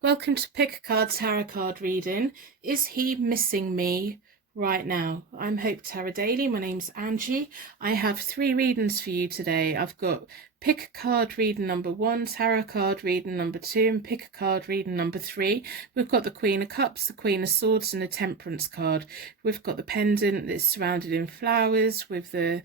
Welcome to Pick a Card Tarot card reading. Is he missing me right now? I'm Hope Tarot Daily. My name's Angie. I have 3 readings for you today. I've got Pick a Card reading number 1, Tarot card reading number 2, and Pick a Card reading number 3. We've got the Queen of Cups, the Queen of Swords, and the Temperance card. We've got the pendant that's surrounded in flowers with the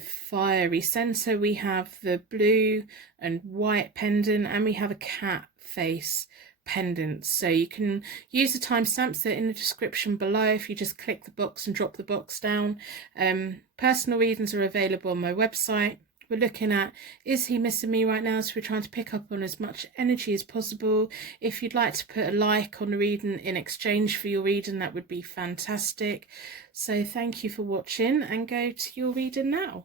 fiery center. We have the blue and white pendant, and we have a cat face pendants. So you can use the timestamps that are in the description below if you just click the box and drop the box down. Personal readings are available on my website. We're looking at, is he missing me right now? So we're trying to pick up on as much energy as possible. If you'd like to put a like on the reading in exchange for your reading, that would be fantastic. So thank you for watching, and go to your reading now.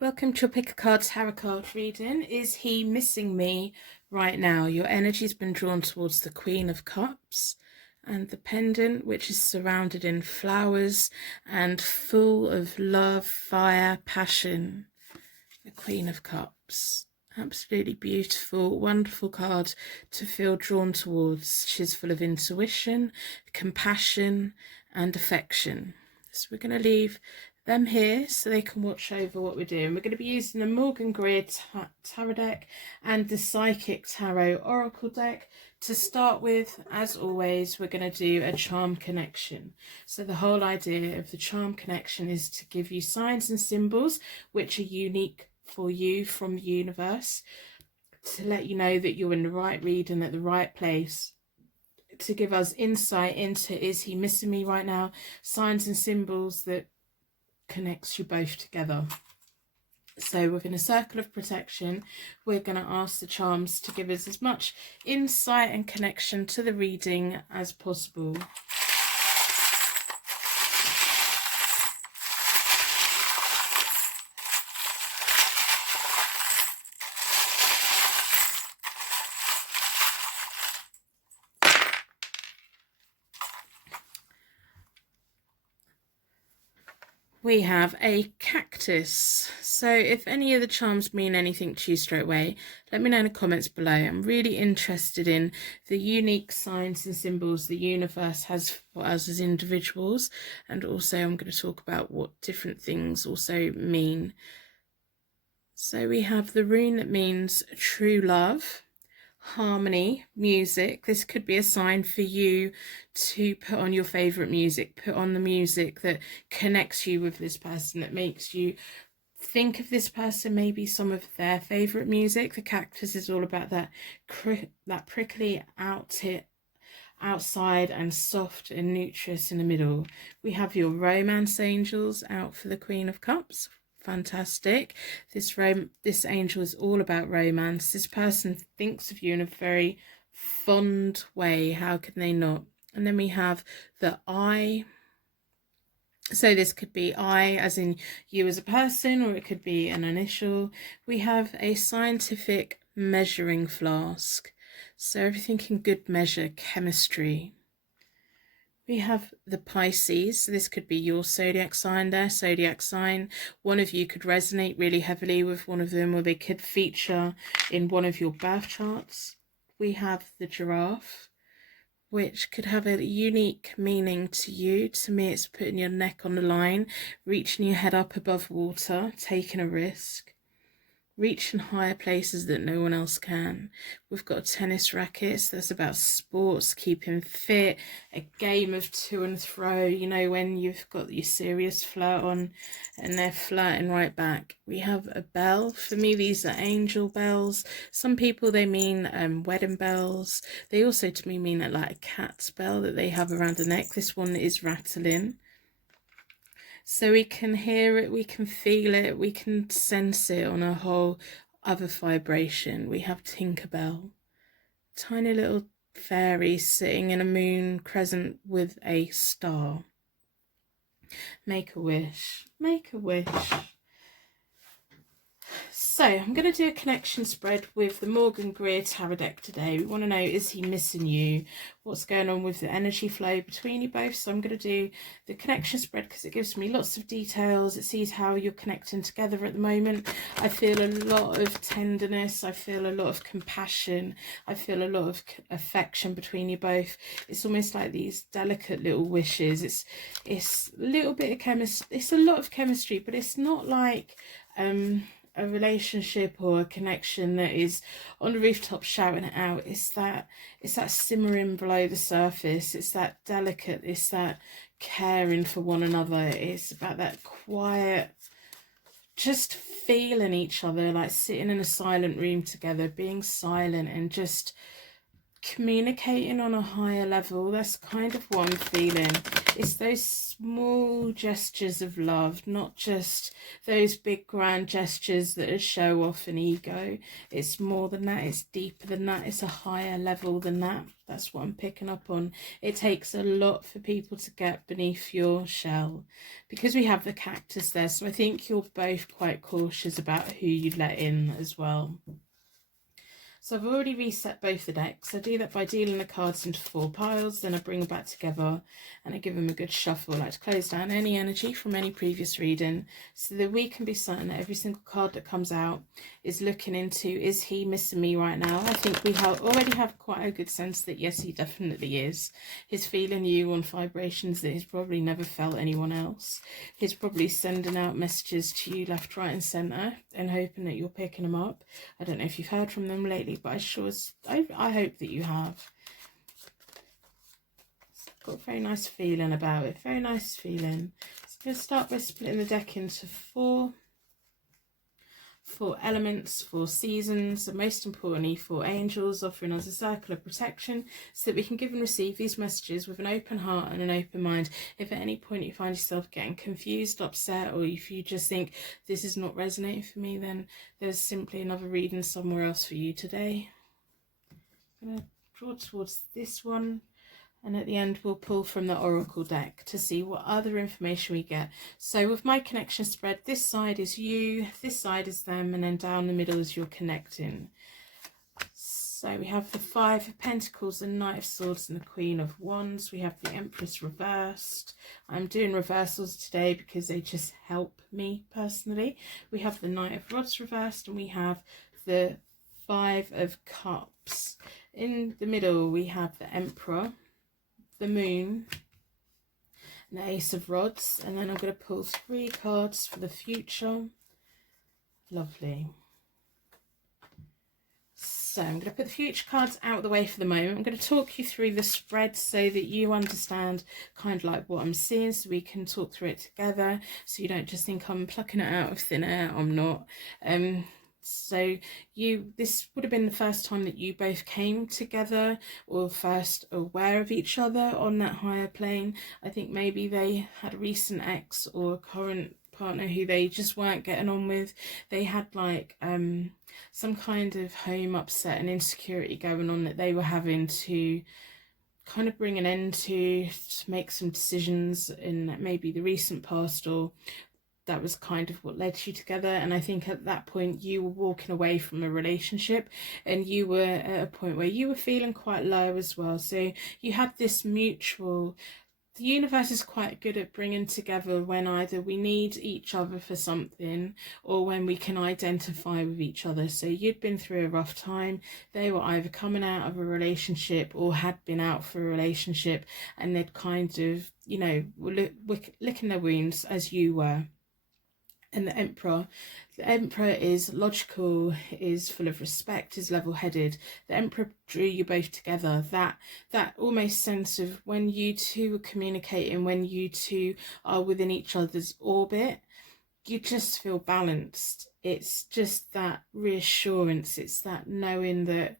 Welcome to your Pick a Card Tarot card reading. Is he missing me right now? Your energy's been drawn towards the Queen of Cups and the pendant, which is surrounded in flowers and full of love, fire, passion. The Queen of Cups. Absolutely beautiful, wonderful card to feel drawn towards. She's full of intuition, compassion, and affection. So we're going to leave them here so they can watch over what we're doing. We're going to be using the Morgan Greer Tarot deck and the Psychic Tarot Oracle deck. To start with, as always, we're going to do a charm connection. So the whole idea of the charm connection is to give you signs and symbols which are unique for you from the universe, to let you know that you're in the right reading at the right place, to give us insight into, is he missing me right now? Signs and symbols that connects you both together. So within a circle of protection, we're going to ask the charms to give us as much insight and connection to the reading as possible. We have a cactus. So if any of the charms mean anything to you straight away, let me know in the comments below. I'm really interested in the unique signs and symbols the universe has for us as individuals, and also I'm going to talk about what different things also mean. So we have the rune that means true love, harmony, music. This could be a sign for you to put on your favorite music, put on the music that connects you with this person, that makes you think of this person, maybe some of their favorite music. The cactus is all about that prickly outside and soft and nutritious in the middle. We have your romance angels out for the Queen of Cups. Fantastic. This angel is all about romance. This person thinks of you in a very fond way. How can they not? And then we have the I. So this could be I as in you as a person, or it could be an initial. We have a scientific measuring flask. So everything in good measure, chemistry. We have the Pisces. So this could be your zodiac sign, their zodiac sign. One of you could resonate really heavily with one of them, or they could feature in one of your birth charts. We have the giraffe, which could have a unique meaning to you. To me, it's putting your neck on the line, reaching your head up above water, taking a risk, reaching higher places that no one else can. We've got a tennis racket, so that's about sports, keeping fit, a game of to and fro, you know, when you've got your serious flirt on and they're flirting right back. We have a bell. For me, these are angel bells. Some people, they mean wedding bells. They also to me mean like a cat's bell that they have around the neck. This one is rattling. So we can hear it, we can feel it, we can sense it on a whole other vibration. We have Tinkerbell, tiny little fairy sitting in a moon crescent with a star. Make a wish, make a wish. So I'm going to do a connection spread with the Morgan Greer Tarot deck today. We want to know, is he missing you? What's going on with the energy flow between you both? So I'm going to do the connection spread because it gives me lots of details. It sees how you're connecting together at the moment. I feel a lot of tenderness. I feel a lot of compassion. I feel a lot of affection between you both. It's almost like these delicate little wishes. It's a little bit of chemistry. It's a lot of chemistry, but it's not like a relationship or a connection that is on the rooftop shouting it out. It's that simmering below the surface. It's that delicate, it's that caring for one another. It's about that quiet, just feeling each other, like sitting in a silent room together, being silent and just communicating on a higher level. That's kind of what I'm feeling. It's those small gestures of love, not just those big grand gestures that show off an ego. It's more than that. It's deeper than that. It's a higher level than that. That's what I'm picking up on. It takes a lot for people to get beneath your shell, because we have the cactus there. So I think you're both quite cautious about who you let in as well. So I've already reset both the decks. I do that by dealing the cards into 4 piles, then I bring them back together and I give them a good shuffle. I like to close down any energy from any previous reading so that we can be certain that every single card that comes out is looking into, is he missing me right now? I think we already have quite a good sense that yes, he definitely is. He's feeling you on vibrations that he's probably never felt anyone else. He's probably sending out messages to you left, right and centre and hoping that you're picking them up. I don't know if you've heard from them lately, but I hope that you have. It's got a very nice feeling about it. Very nice feeling. So I'm going to start by splitting the deck into 4 elements, 4 seasons, and most importantly 4 angels, offering us a circle of protection so that we can give and receive these messages with an open heart and an open mind. If at any point you find yourself getting confused, upset, or if you just think this is not resonating for me, then there's simply another reading somewhere else for you today. I'm going to draw towards this one, and at the end we'll pull from the oracle deck to see what other information we get. So with my connection spread, this side is you, this side is them, and then down the middle is your connecting. So we have the 5 of Pentacles, the Knight of Swords and the Queen of Wands. We have the Empress reversed. I'm doing reversals today because they just help me personally. We have the Knight of Rods reversed, and we have the 5 of Cups. In the middle we have the Emperor, the Moon, and the Ace of Rods, and then I'm going to pull 3 cards for the future. Lovely. So I'm going to put the future cards out of the way for the moment. I'm going to talk you through the spread so that you understand kind of like what I'm seeing, so we can talk through it together, so you don't just think I'm plucking it out of thin air. I'm not. So this would have been the first time that you both came together, or first aware of each other on that higher plane. I think maybe they had a recent ex or a current partner who they just weren't getting on with. They had like some kind of home upset and insecurity going on that they were having to kind of bring an end to make some decisions in maybe the recent past, or that was kind of what led you together. And I think at that point you were walking away from a relationship, and you were at a point where you were feeling quite low as well. So you had this mutual, the universe is quite good at bringing together when either we need each other for something or when we can identify with each other. So you'd been through a rough time. They were either coming out of a relationship or had been out for a relationship, and they'd kind of, you know, were licking their wounds as you were. And the Emperor is logical, is full of respect, is level-headed. The Emperor drew you both together. That almost sense of when you two are communicating, when you two are within each other's orbit, you just feel balanced. It's just that reassurance. It's that knowing that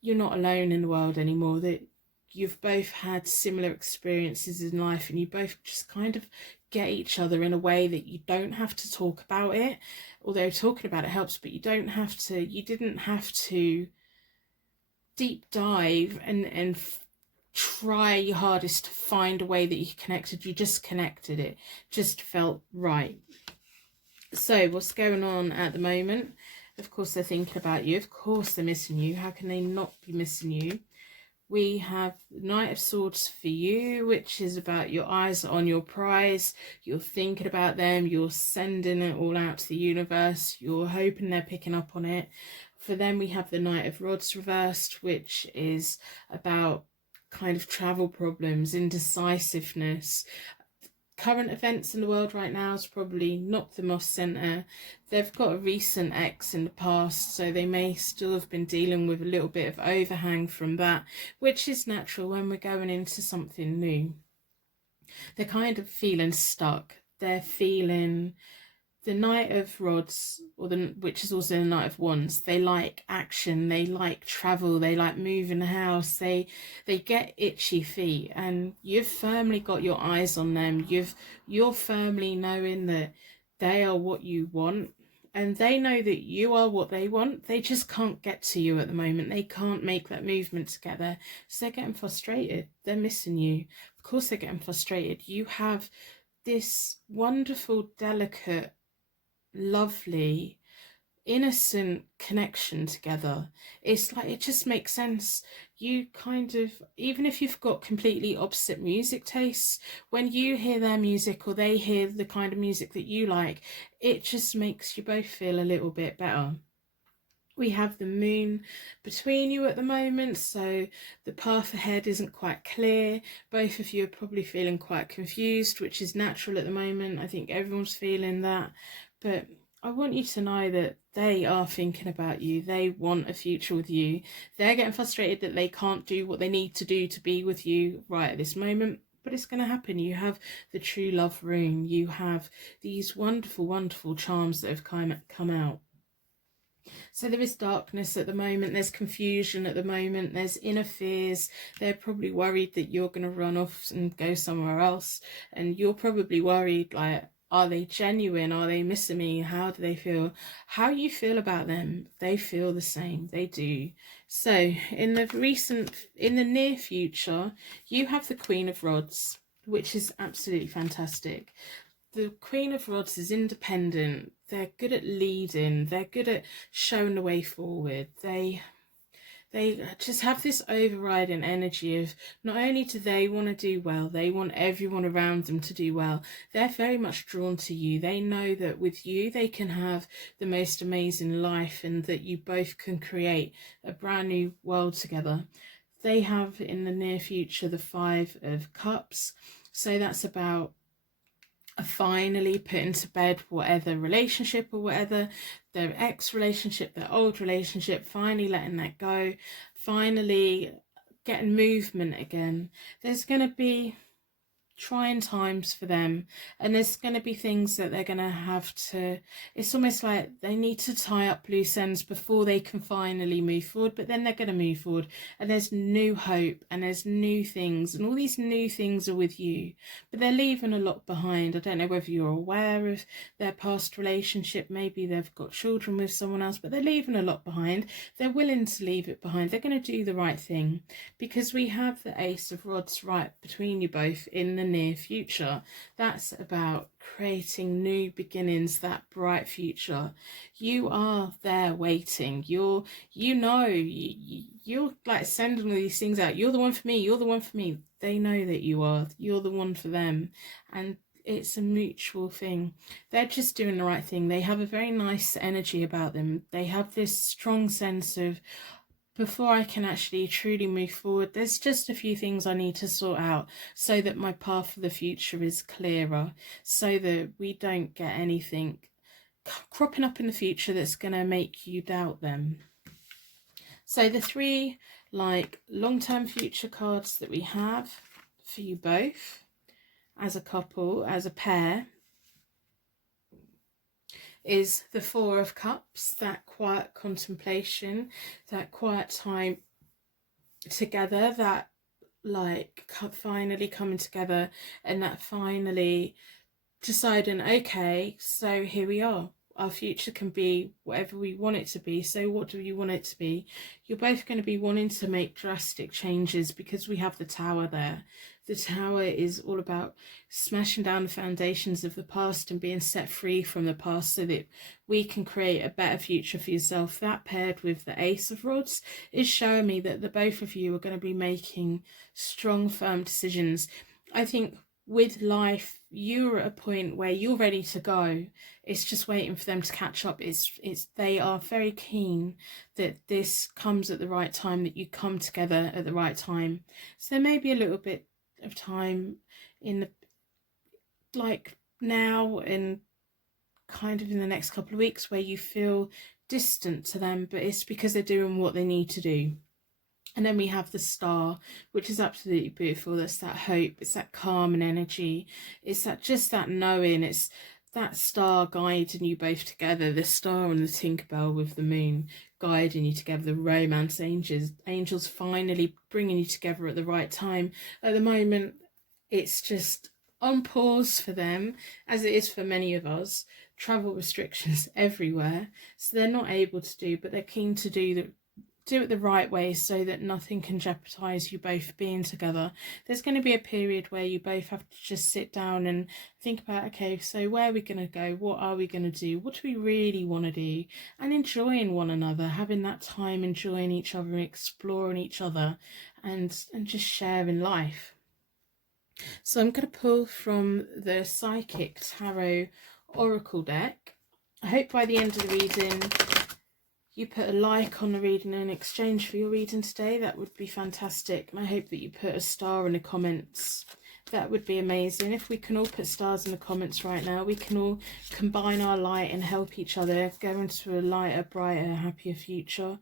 you're not alone in the world anymore, that you've both had similar experiences in life, and you both just kind of get each other in a way that you don't have to talk about it. Although talking about it helps, but you didn't have to deep dive and try your hardest to find a way that you connected. You just connected. It just felt right. So what's going on at the moment? Of course they're thinking about you. Of course they're missing you. How can they not be missing you? We have Knight of Swords for you, which is about your eyes on your prize. You're thinking about them. You're sending it all out to the universe. You're hoping they're picking up on it. For them, we have the Knight of Rods reversed, which is about kind of travel problems, indecisiveness. Current events in the world right now has probably knocked them off centre. They've got a recent ex in the past, so they may still have been dealing with a little bit of overhang from that, which is natural when we're going into something new. They're kind of feeling stuck. They're feeling the Knight of Rods, which is also the Knight of Wands. They like action, they like travel, they like moving the house, they get itchy feet, and you've firmly got your eyes on them. You're firmly knowing that they are what you want, and they know that you are what they want. They just can't get to you at the moment. They can't make that movement together, so they're getting frustrated. They're missing you. Of course they're getting frustrated. You have this wonderful, delicate, lovely, innocent connection together. It's like, it just makes sense. You kind of, even if you've got completely opposite music tastes, when you hear their music or they hear the kind of music that you like, it just makes you both feel a little bit better. We have the moon between you at the moment, so the path ahead isn't quite clear. Both of you are probably feeling quite confused, which is natural at the moment. I think everyone's feeling that. But I want you to know that they are thinking about you. They want a future with you. They're getting frustrated that they can't do what they need to do to be with you right at this moment. But it's going to happen. You have the true love rune. You have these wonderful, wonderful charms that have come out. So there is darkness at the moment, there's confusion at the moment, there's inner fears. They're probably worried that you're going to run off and go somewhere else, and you're probably worried, like, are they genuine? Are they missing me? How do they feel? How you feel about them, they feel the same. They do. So in the near future, you have the Queen of Rods, which is absolutely fantastic. The Queen of Rods is independent. They're good at leading. They're good at showing the way forward. They just have this overriding energy of, not only do they want to do well, they want everyone around them to do well. They're very much drawn to you. They know that with you they can have the most amazing life, and that you both can create a brand new world together. They have in the near future the Five of Cups. So that's about finally putting to bed whatever relationship or whatever, their ex relationship, their old relationship, finally letting that go, finally getting movement again. There's going to be trying times for them, and there's going to be things that they're going to have to, it's almost like they need to tie up loose ends before they can finally move forward. But then they're going to move forward, and there's new hope, and there's new things, and all these new things are with you, but they're leaving a lot behind. I don't know whether you're aware of their past relationship. Maybe they've got children with someone else, but they're leaving a lot behind. They're willing to leave it behind. They're going to do the right thing, because we have the Ace of Rods right between you both in the near future. That's about creating new beginnings, that bright future. You are there waiting. You're like sending all these things out. You're the one for me. You're the one for me. They know that you are. You're the one for them, and it's a mutual thing. They're just doing the right thing. They have a very nice energy about them. They have this strong sense of, before I can actually truly move forward, there's just a few things I need to sort out so that my path for the future is clearer, so that we don't get anything cropping up in the future that's going to make you doubt them. So the three like long-term future cards that we have for you both as a couple, as a pair, is the Four of Cups, that quiet contemplation, that quiet time together, that like finally coming together, and that finally deciding, okay, so here we are. Our future can be whatever we want it to be. So what do you want it to be? You're both going to be wanting to make drastic changes because we have the Tower there. The Tower is all about smashing down the foundations of the past and being set free from the past so that we can create a better future for yourself. That paired with the Ace of Rods is showing me that the both of you are going to be making strong, firm decisions. I think with life, you're at a point where you're ready to go. It's just waiting for them to catch up. They are very keen that this comes at the right time, that you come together at the right time. So there may be a little bit of time in the, like now and kind of in the next couple of weeks, where you feel distant to them, but it's because they're doing what they need to do. And then we have the Star, which is absolutely beautiful. That's that hope. It's that calm and energy. It's that just that knowing. It's that star guiding you both together. The star and the Tinkerbell with the moon guiding you together. The romance angels finally bringing you together at the right time. At the moment, it's just on pause for them, as it is for many of us. Travel restrictions everywhere, so they're not able to do, but they're keen to do it the right way so that nothing can jeopardize you both being together. There's going to be a period where you both have to just sit down and think about, okay, so where are we going to go? What are we going to do? What do we really want to do? And enjoying one another, having that time, enjoying each other, exploring each other, and just sharing life. So I'm going to pull from the Psychic Tarot Oracle deck. I hope by the end of the reading you put a like on the reading in exchange for your reading today. That would be fantastic. And I hope that you put a star in the comments. That would be amazing. If we can all put stars in the comments right now, we can all combine our light and help each other go into a lighter, brighter, happier future.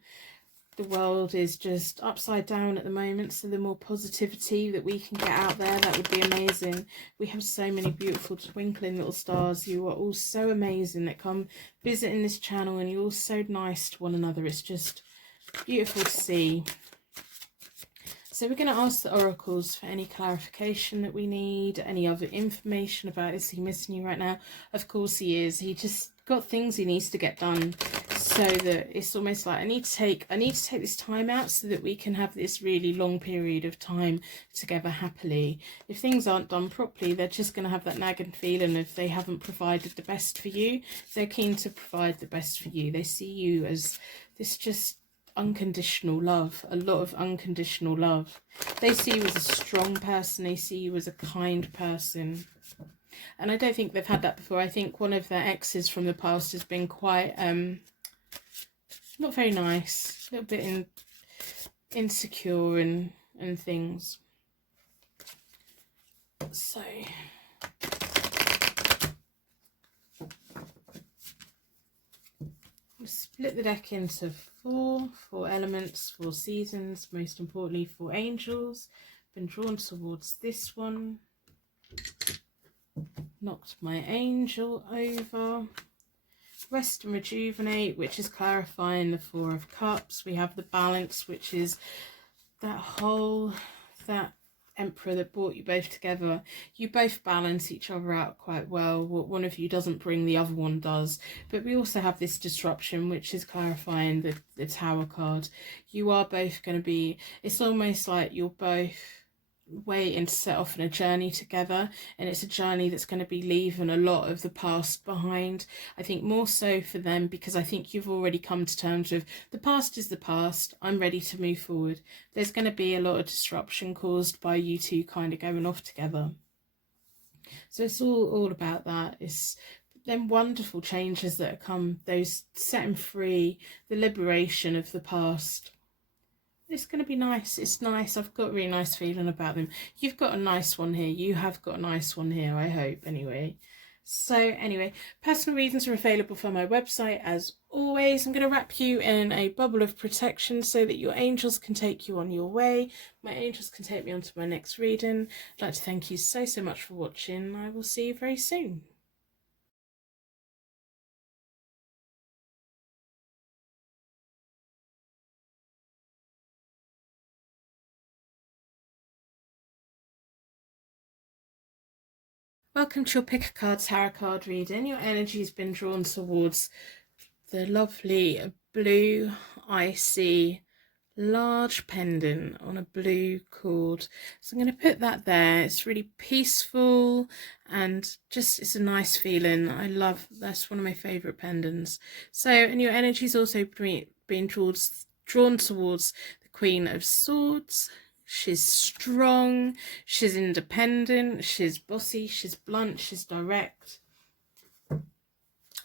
The world is just upside down at the moment, so the more positivity that we can get out there, that would be amazing. We have so many beautiful twinkling little stars. You are all so amazing that come visiting this channel, and you're all so nice to one another. It's just beautiful to see. So we're going to ask the oracles for any clarification that we need, any other information about, is he missing you right now? Of course he is. He just got things he needs to get done. So that it's almost like I need to take this time out so that we can have this really long period of time together happily. If things aren't done properly, they're just going to have that nagging feeling if they haven't provided the best for you. They're keen to provide the best for you. They see you as this just unconditional love, a lot of unconditional love. They see you as a strong person. They see you as a kind person. And I don't think they've had that before. I think one of their exes from the past has been quite not very nice, a little bit insecure and things. So we'll split the deck into four elements, 4 seasons, most importantly 4 angels. Been drawn towards this one. Knocked my angel over. Rest and rejuvenate, which is clarifying the 4 of Cups. We have the balance, which is that Emperor that brought you both together. You both balance each other out quite well. What one of you doesn't bring, the other one does. But we also have this disruption, which is clarifying the Tower card. You are both going to be, it's almost like you're both waiting to set off on a journey together, and it's a journey that's going to be leaving a lot of the past behind. I think more so for them, because I think you've already come to terms with the past is the past. I'm ready to move forward. There's going to be a lot of disruption caused by you two kind of going off together. So it's all about that. It's them wonderful changes that have come, those setting free, the liberation of the past. It's going to be nice. It's nice. I've got a really nice feeling about them. You've got a nice one here. You have got a nice one here, I hope, anyway. So, anyway, personal readings are available from my website, as always. I'm going to wrap you in a bubble of protection so that your angels can take you on your way. My angels can take me on to my next reading. I'd like to thank you so much for watching. I will see you very soon. Welcome to your Pick a Card Tarot card reading. Your energy has been drawn towards the lovely blue, icy, large pendant on a blue cord. So I'm going to put that there. It's really peaceful and just, it's a nice feeling. I love, that's one of my favourite pendants. So, and your energy is also being drawn towards the Queen of Swords. She's strong, she's independent, she's bossy, she's blunt, she's direct.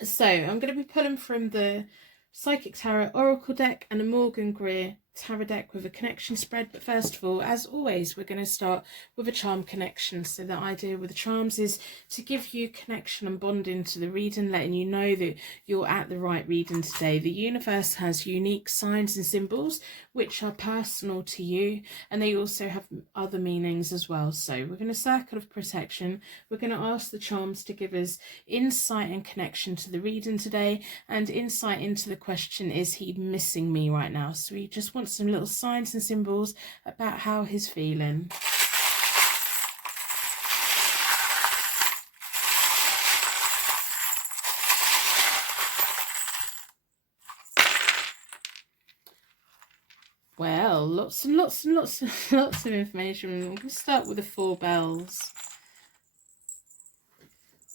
So I'm going to be pulling from the Psychic Tarot Oracle deck and a Morgan Greer tarot deck with a connection spread. But first of all, as always, we're going to start with a charm connection. So the idea with the charms is to give you connection and bonding to the reading, letting you know that you're at the right reading today. The universe has unique signs and symbols which are personal to you, and they also have other meanings as well. So we're going to circle of protection. We're going to ask the charms to give us insight and connection to the reading today, and insight into the question, is he missing me right now? So we just want some little signs and symbols about how he's feeling. Well, lots and lots and lots and lots of information. We're going to start with the 4 bells.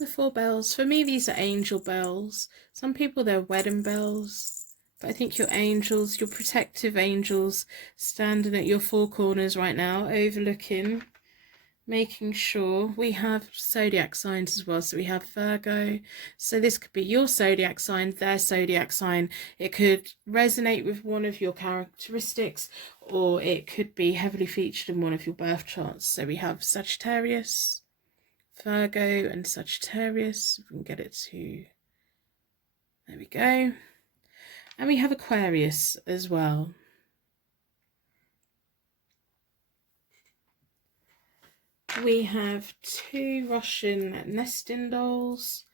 The 4 bells, for me these are angel bells. Some people they're wedding bells. But I think your angels, your protective angels, standing at your 4 corners right now, overlooking, making sure. We have zodiac signs as well. So we have Virgo. So this could be your zodiac sign, their zodiac sign. It could resonate with one of your characteristics, or it could be heavily featured in one of your birth charts. So we have Sagittarius, Virgo and Sagittarius. If we can get it to, there we go. And we have Aquarius as well. We have 2 Russian nesting dolls.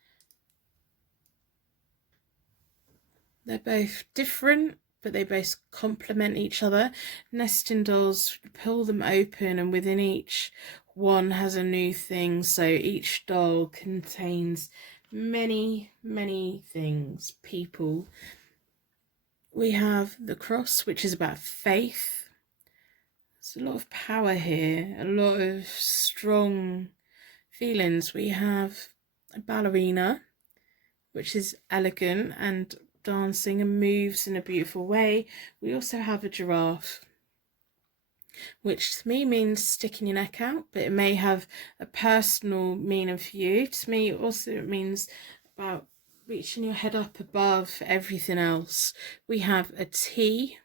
They're both different, but they both complement each other. Nesting dolls, pull them open, and within each one has a new thing. So each doll contains many, many things, people. We have the cross, which is about faith. There's a lot of power here, a lot of strong feelings. We have a ballerina, which is elegant and dancing and moves in a beautiful way. We also have a giraffe, which to me means sticking your neck out, but it may have a personal meaning for you. To me, also it means about reaching your head up above everything else. We have a T,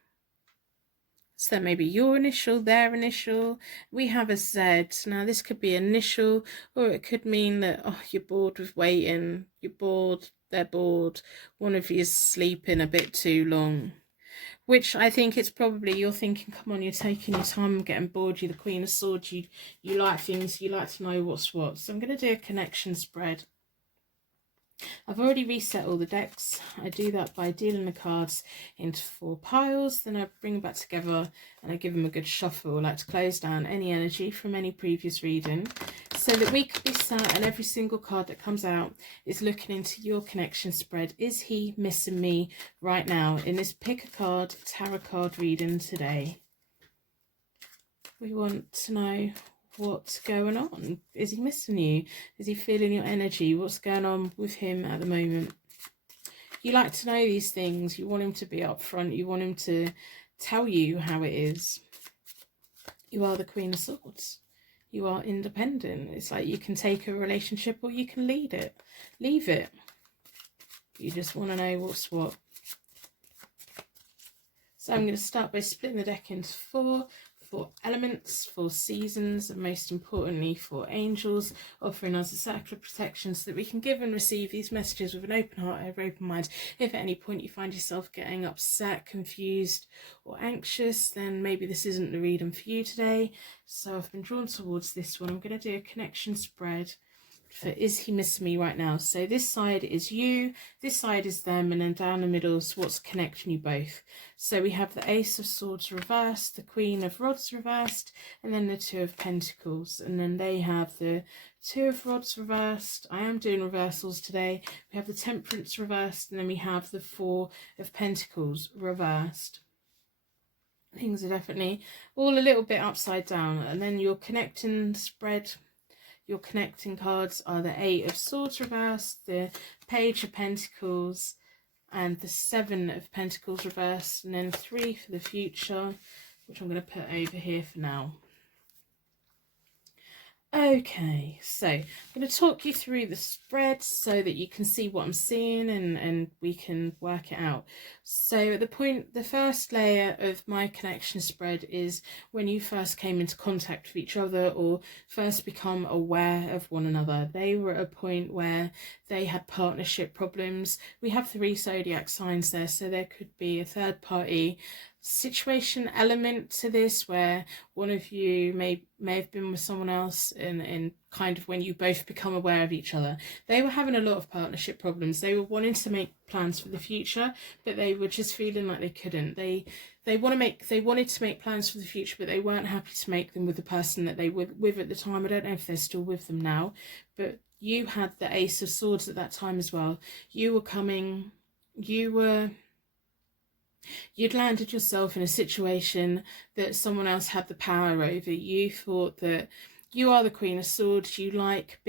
so that may be your initial, their initial. We have a Z. Now this could be initial, or it could mean that, oh, you're bored with waiting, you're bored, they're bored, one of you is sleeping a bit too long. Which I think it's probably, you're thinking, come on, you're taking your time, getting bored, you're the Queen of Swords, you like things, you like to know what's what. So I'm going to do a connection spread. I've already reset all the decks. I do that by dealing the cards into 4 piles, then I bring them back together and I give them a good shuffle. I like to close down any energy from any previous reading, so that we could be sat and every single card that comes out is looking into your connection spread. Is he missing me right now in this Pick a Card Tarot card reading today? We want to know what's going on. Is he missing you? Is he feeling your energy? What's going on with him at the moment? You like to know these things. You want him to be upfront. You want him to tell you how it is. You are the Queen of Swords. You are independent. It's like you can take a relationship or you can leave it. You just want to know what's what. So I'm going to start by splitting the deck into 4 elements, 4 seasons, and most importantly 4 angels, offering us a circle of protection so that we can give and receive these messages with an open heart and open mind. If at any point you find yourself getting upset, confused or anxious, then maybe this isn't the reading for you today. So I've been drawn towards this one. I'm going to do a connection spread for is he missing me right now? So this side is you, this side is them, and then down the middle is what's connecting you both. So we have the Ace of Swords reversed, the Queen of Rods reversed, and then the Two of Pentacles. And then they have the Two of Rods reversed. I am doing reversals today. We have the Temperance reversed, and then we have the Four of Pentacles reversed. Things are definitely all a little bit upside down. And then your connecting spread, your connecting cards are the Eight of Swords reversed, the Page of Pentacles, and the Seven of Pentacles reversed, and then 3 for the future, which I'm going to put over here for now. Okay, so I'm going to talk you through the spread so that you can see what I'm seeing and we can work it out. So at the first layer of my connection spread is when you first came into contact with each other or first become aware of one another. They were at a point where they had partnership problems. We have 3 zodiac signs there, so there could be a third party situation element to this where one of you may have been with someone else and kind of when you both become aware of each other. They were having a lot of partnership problems. They were wanting to make plans for the future, but they were just feeling like they couldn't. They wanted to make plans for the future, but they weren't happy to make them with the person that they were with at the time. I don't know if they're still with them now, but you had the Ace of Swords at that time as well. You'd landed yourself in a situation that someone else had the power over. You thought that you are the Queen of Swords. You like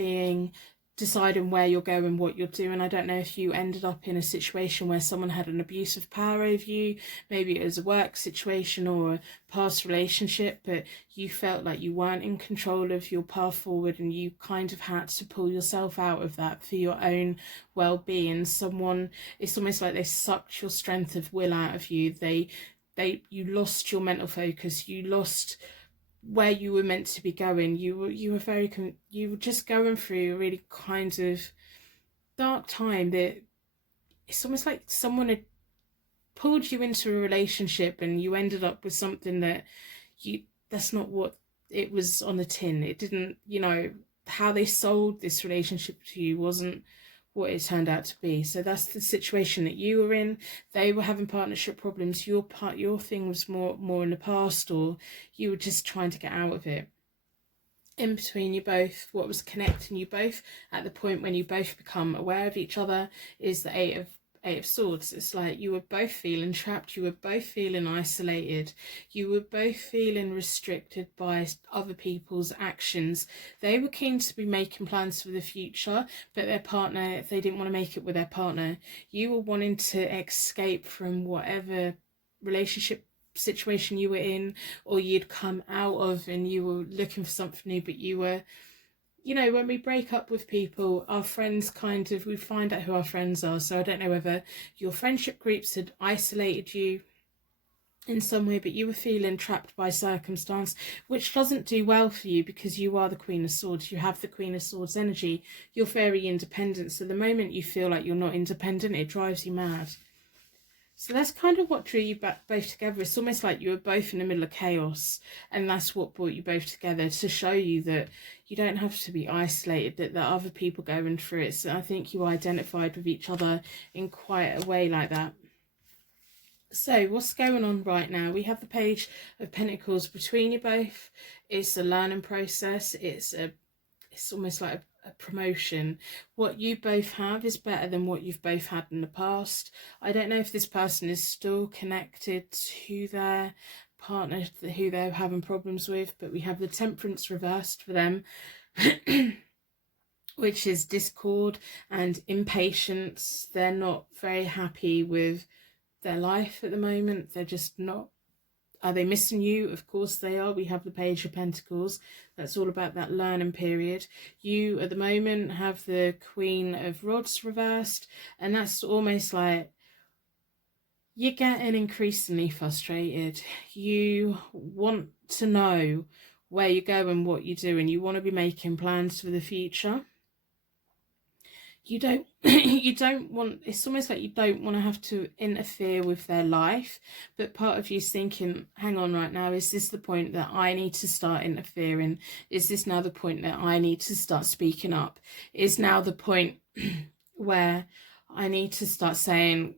deciding where you're going, what you're doing. I don't know if you ended up in a situation where someone had an abuse of power over you. Maybe it was a work situation or a past relationship, but you felt like you weren't in control of your path forward and you kind of had to pull yourself out of that for your own well-being. It's almost like they sucked your strength of will out of you. You lost your mental focus. You lost where you were meant to be going. You were just going through a really kind of dark time that it's almost like someone had pulled you into a relationship and you ended up with something that's not what it was on the tin. It didn't, how they sold this relationship to you wasn't what it turned out to be. So that's the situation that you were in. They were having partnership problems. Your thing was more in the past, or you were just trying to get out of it. In between you both, what was connecting you both at the point when you both become aware of each other is the Eight of Swords. It's like you were both feeling trapped, you were both feeling isolated, you were both feeling restricted by other people's actions. They were keen to be making plans for the future, but their partner, they didn't want to make it with their partner. You were wanting to escape from whatever relationship situation you were in or you'd come out of, and you were looking for something new, but you were, when we break up with people, our friends we find out who our friends are. So I don't know whether your friendship groups had isolated you in some way, but you were feeling trapped by circumstance, which doesn't do well for you because you are the Queen of Swords. You have the Queen of Swords energy. You're very independent. So the moment you feel like you're not independent, it drives you mad. So that's kind of what drew you both together. It's almost like you were both in the middle of chaos, and that's what brought you both together, to show you that you don't have to be isolated, that there are other people going through it. So I think you identified with each other in quite a way like that. So what's going on right now? We have the Page of Pentacles between you both. It's a learning process. It's almost like a promotion. What you both have is better than what you've both had in the past. I don't know if this person is still connected to their partner who they're having problems with, but we have the Temperance reversed for them, which is discord and impatience. They're not very happy with their life at the moment. They're just not. Are they missing you? Of course they are. We have the Page of Pentacles. That's all about that learning period. You, at the moment, have the Queen of Rods reversed. And that's almost like you're getting increasingly frustrated. You want to know where you go and what you do. And you want to be making plans for the future. you don't you don't want, it's almost like you don't want to have to interfere with their life, but part of you's thinking, hang on, right now, is this the point that I need to start interfering? Is this now the point that I need to start speaking up? Is now the point where I need to start saying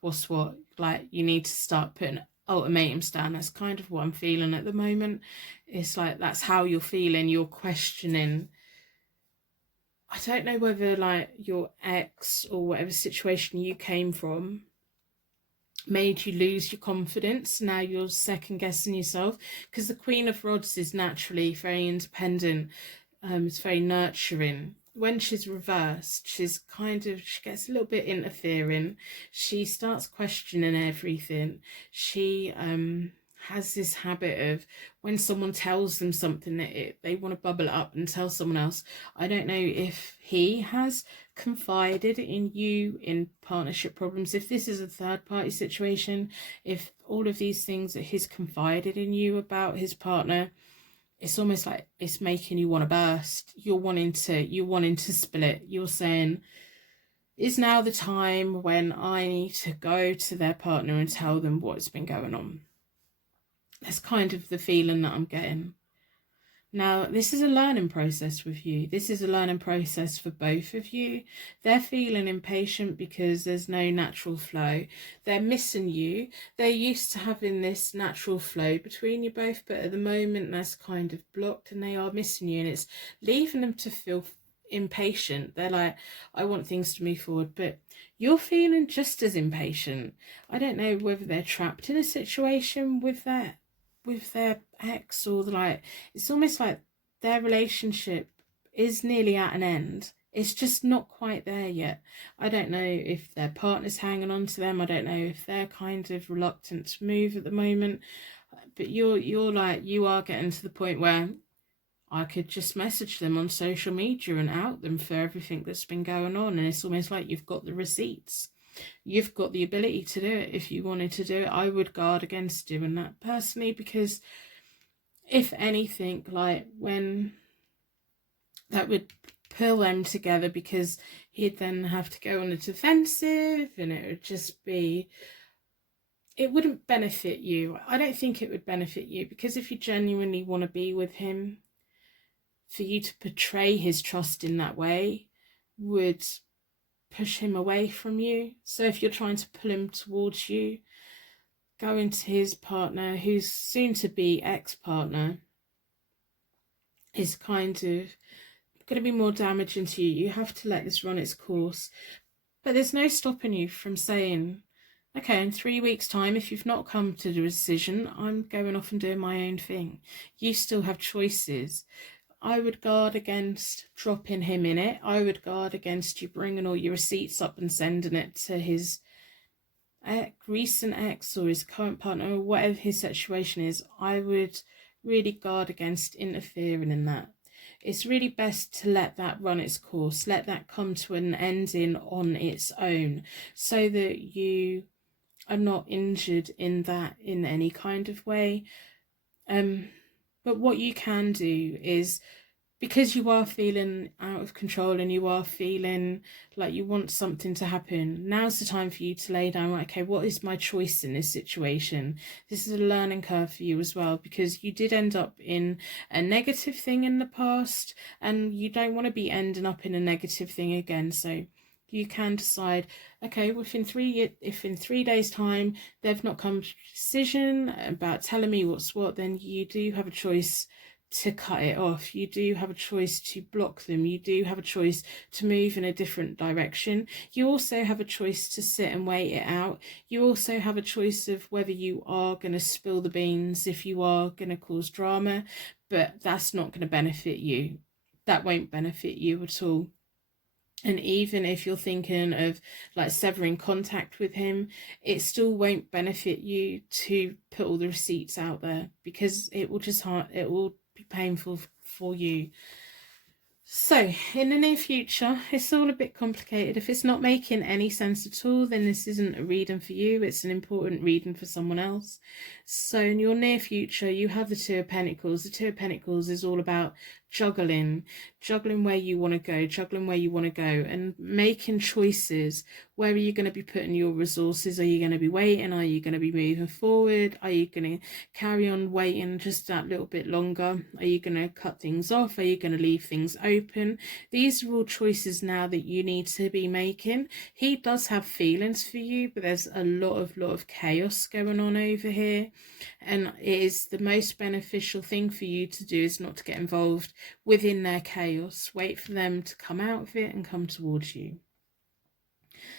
what's what? Like, you need to start putting ultimatums down. That's kind of what I'm feeling at the moment. It's like that's how you're feeling. You're questioning. I don't know whether like your ex or whatever situation you came from made you lose your confidence. Now you're second guessing yourself, because the Queen of Rods is naturally very independent. It's very nurturing. When she's reversed, she's kind of, she gets a little bit interfering. She starts questioning everything. She has this habit of, when someone tells them something, that they want to bubble it up and tell someone else. I don't know if he has confided in you in partnership problems, if this is a third party situation, if all of these things that he's confided in you about his partner, it's almost like it's making you want to burst. You're wanting to split. You're saying, is now the time when I need to go to their partner and tell them what's been going on? That's kind of the feeling that I'm getting. Now, this is a learning process with you. This is a learning process for both of you. They're feeling impatient because there's no natural flow. They're missing you. They're used to having this natural flow between you both, but at the moment that's kind of blocked and they are missing you, and it's leaving them to feel impatient. They're like, I want things to move forward, but you're feeling just as impatient. I don't know whether they're trapped in a situation with their ex, or like, it's almost like their relationship is nearly at an end. It's just not quite there yet. I don't know if their partner's hanging on to them. I don't know if they're kind of reluctant to move at the moment, but you're like, you are getting to the point where I could just message them on social media and out them for everything that's been going on, and it's almost like you've got the receipts. You've got the ability to do it if you wanted to do it. I would guard against doing that personally, because if anything, like, when that would pull them together, because he'd then have to go on the defensive and it would just be, it wouldn't benefit you. I don't think it would benefit you, because if you genuinely want to be with him, for you to portray his trust in that way would push him away from you. So if you're trying to pull him towards you, going to his partner, who's soon to be ex-partner, is kind of going to be more damaging to you. You have to let this run its course. But there's no stopping you from saying, okay, in 3 weeks' time, if you've not come to the decision, I'm going off and doing my own thing. You still have choices. I would guard against dropping him in it. I would guard against you bringing all your receipts up and sending it to his recent ex or his current partner, or whatever his situation is. I would really guard against interfering in that. It's really best to let that run its course, let that come to an ending on its own, so that you are not injured in that in any kind of way. But what you can do is, because you are feeling out of control and you are feeling like you want something to happen, now's the time for you to lay down, right, okay, what is my choice in this situation? This is a learning curve for you as well, because you did end up in a negative thing in the past, and you don't want to be ending up in a negative thing again. So you can decide, okay, if in 3 days' time they've not come to a decision about telling me what's what, then you do have a choice to cut it off. You do have a choice to block them. You do have a choice to move in a different direction. You also have a choice to sit and wait it out. You also have a choice of whether you are going to spill the beans, if you are going to cause drama, but that's not going to benefit you. That won't benefit you at all. And even if you're thinking of like severing contact with him, it still won't benefit you to put all the receipts out there, because it will be painful for you. So in the near future, it's all a bit complicated. If it's not making any sense at all, then this isn't a reading for you. It's an important reading for someone else. So in your near future, you have the Two of Pentacles. The Two of Pentacles is all about juggling where you want to go, juggling where you want to go, and making choices. Where are you going to be putting your resources? Are you going to be waiting? Are you going to be moving forward? Are you going to carry on waiting just that little bit longer? Are you going to cut things off? Are you going to leave things open? These are all choices now that you need to be making. He does have feelings for you, but there's a lot of chaos going on over here, and it is the most beneficial thing for you to do is not to get involved within their chaos. Wait for them to come out of it and come towards you.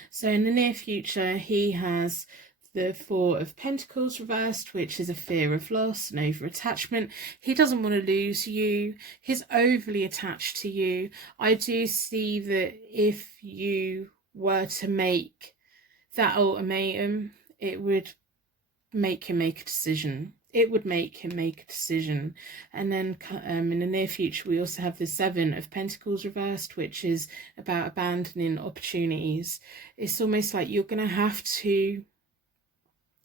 So in the near future, he has the Four of Pentacles reversed, which is a fear of loss and over attachment. He doesn't want to lose you. He's overly attached to you. I do see that if you were to make that ultimatum, it would make him make a decision. It would make him make a decision. And then in the near future, we also have the Seven of Pentacles reversed, which is about abandoning opportunities. It's almost like you're going to have to,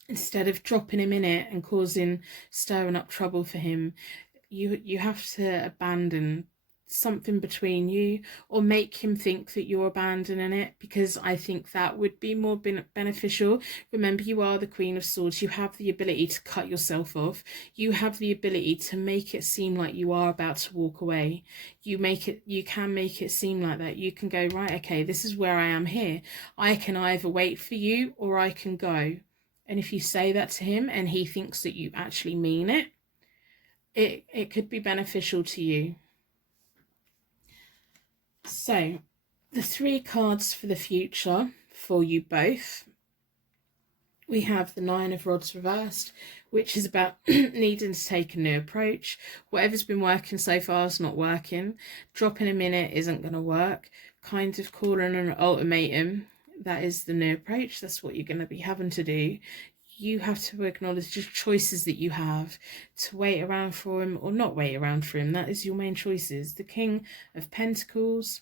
instead of dropping him in it and stirring up trouble for him, you have to abandon something between you, or make him think that you're abandoning it, because I think that would be more beneficial. Remember, you are the Queen of Swords. You have the ability to cut yourself off. You have the ability to make it seem like you are about to walk away. You can make it seem like that. You can go, right, okay, this is where I am here. I can either wait for you or I can go. And if you say that to him and he thinks that you actually mean it, it could be beneficial to you. So, the 3 cards for the future for you both. We have the Nine of Rods reversed, which is about needing to take a new approach. Whatever's been working so far is not working. Dropping a minute isn't going to work. Kind of calling an ultimatum. That is the new approach. That's what you're going to be having to do. You have to acknowledge the choices that you have, to wait around for him or not wait around for him. That is your main choices. The King of Pentacles,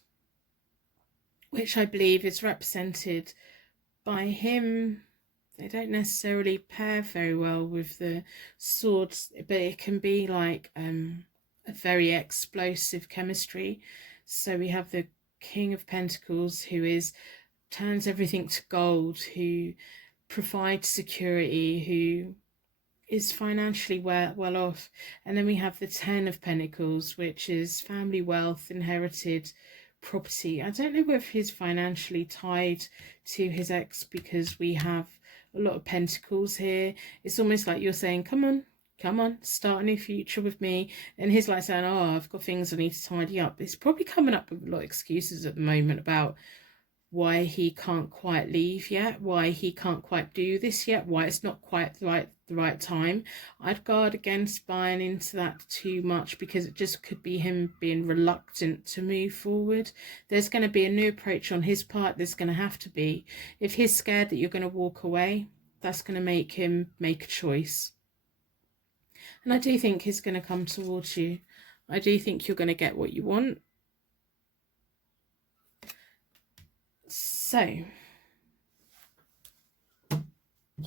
which I believe is represented by him. They don't necessarily pair very well with the swords, but it can be like a very explosive chemistry. So we have the King of Pentacles, who turns everything to gold, who provides security, who is financially well off. And then we have the Ten of Pentacles, which is family wealth, inherited property. I don't know if he's financially tied to his ex, because we have a lot of pentacles here. It's almost like you're saying, come on, start a new future with me. And he's like saying, oh, I've got things I need to tidy up. It's probably coming up with a lot of excuses at the moment about why he can't quite leave yet, why he can't quite do this yet, why it's not quite the right time. I'd guard against buying into that too much, because it just could be him being reluctant to move forward. There's going to be a new approach on his part. There's going to have to be. If he's scared that you're going to walk away, that's going to make him make a choice. And I do think he's going to come towards you. I do think you're going to get what you want. So, you